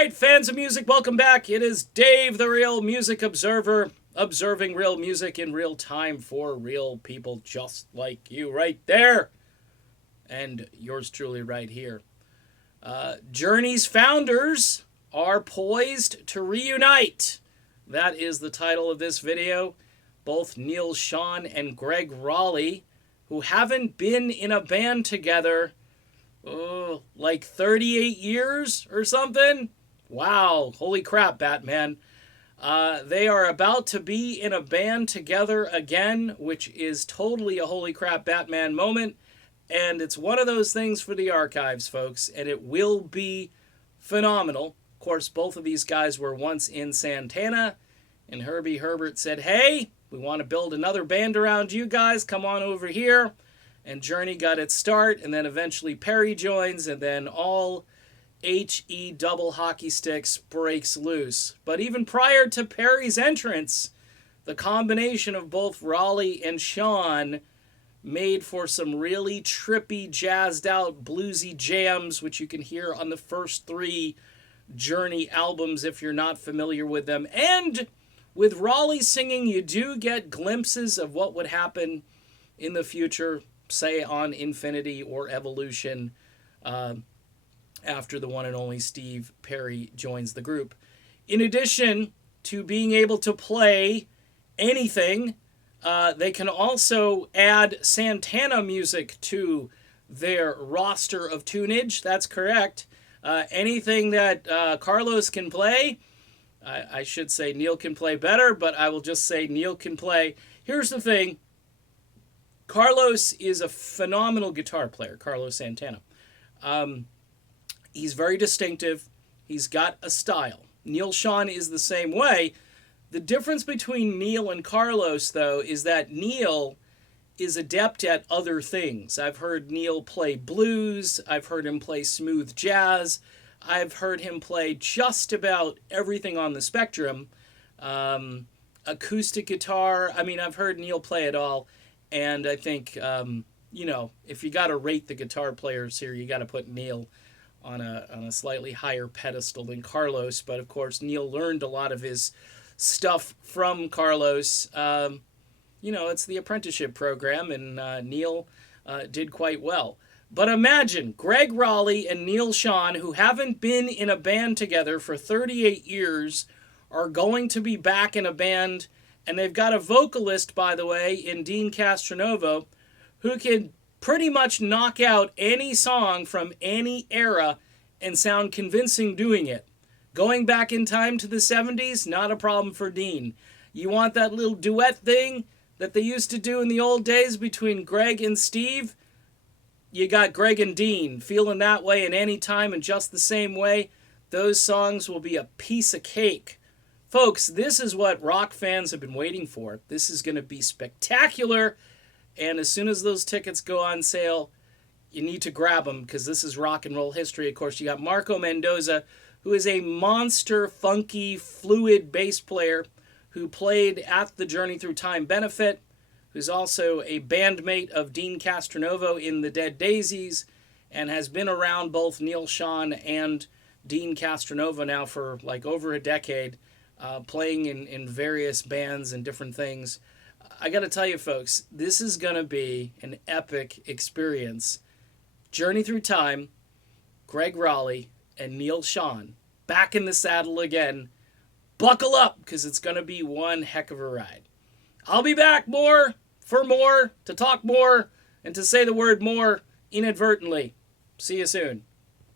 right, fans of music, welcome back. It is Dave, the Real Music Observer, observing real music in real time for real people just like you right there. And yours truly right here. Journey's founders are poised to reunite. That is the title of this video. Both Neil Schon and Greg Raleigh, who haven't been in a band together like 38 years or something. Wow, holy crap, Batman. They are about to be in a band together again, which is totally a holy crap Batman moment. And it's one of those things for the archives, folks, and it will be phenomenal. Of course, both of these guys were once in Santana, and Herbie Herbert said, hey, we want to build another band around you guys. Come on over here. And Journey got its start, and then eventually Perry joins, and then all HE double hockey sticks breaks loose. But even prior to Perry's entrance, the combination of both Raleigh and Schon made for some really trippy, jazzed out, bluesy jams, which you can hear on the first 3 Journey albums if you're not familiar with them. And with Raleigh singing, you do get glimpses of what would happen in the future, say on Infinity or Evolution, after the one and only Steve Perry joins the group. In addition to being able to play anything, they can also add Santana music to their roster of tunage. That's correct. Anything that Carlos can play, I should say Neil can play better, but I will just say Neil can play. Here's the thing. Carlos is a phenomenal guitar player, Carlos Santana. He's very distinctive. He's got a style. Neil Schon is the same way. The difference between Neil and Carlos, though, is that Neil is adept at other things. I've heard Neil play blues. I've heard him play smooth jazz. I've heard him play just about everything on the spectrum. Acoustic guitar. I mean, I've heard Neil play it all. And I think, if you got to rate the guitar players here, you got to put Neil on a slightly higher pedestal than Carlos. But, of course, Neil learned a lot of his stuff from Carlos. It's the apprenticeship program, and Neil did quite well. But imagine Greg Raleigh and Neil Schon, who haven't been in a band together for 38 years, are going to be back in a band. And they've got a vocalist, by the way, in Dean Castronovo, who can pretty much knock out any song from any era and sound convincing doing it. Going back in time to the 70s, not a problem for Dean. You want that little duet thing that they used to do in the old days between Greg and Steve? You got Greg and Dean feeling that way in any time in just the same way. Those songs will be a piece of cake. Folks, this is what rock fans have been waiting for. This is going to be spectacular. And as soon as those tickets go on sale, you need to grab them because this is rock and roll history. Of course, you got Marco Mendoza, who is a monster, funky, fluid bass player who played at the Journey Through Time benefit, who's also a bandmate of Dean Castronovo in the Dead Daisies, and has been around both Neil Schon and Dean Castronovo now for like over a decade. Playing in various bands and different things. I got to tell you, folks, this is going to be an epic experience. Journey Through Time, Greg Raleigh, and Neil Schon back in the saddle again. Buckle up, because it's going to be one heck of a ride. I'll be back for more, to talk more, and to say the word more inadvertently. See you soon.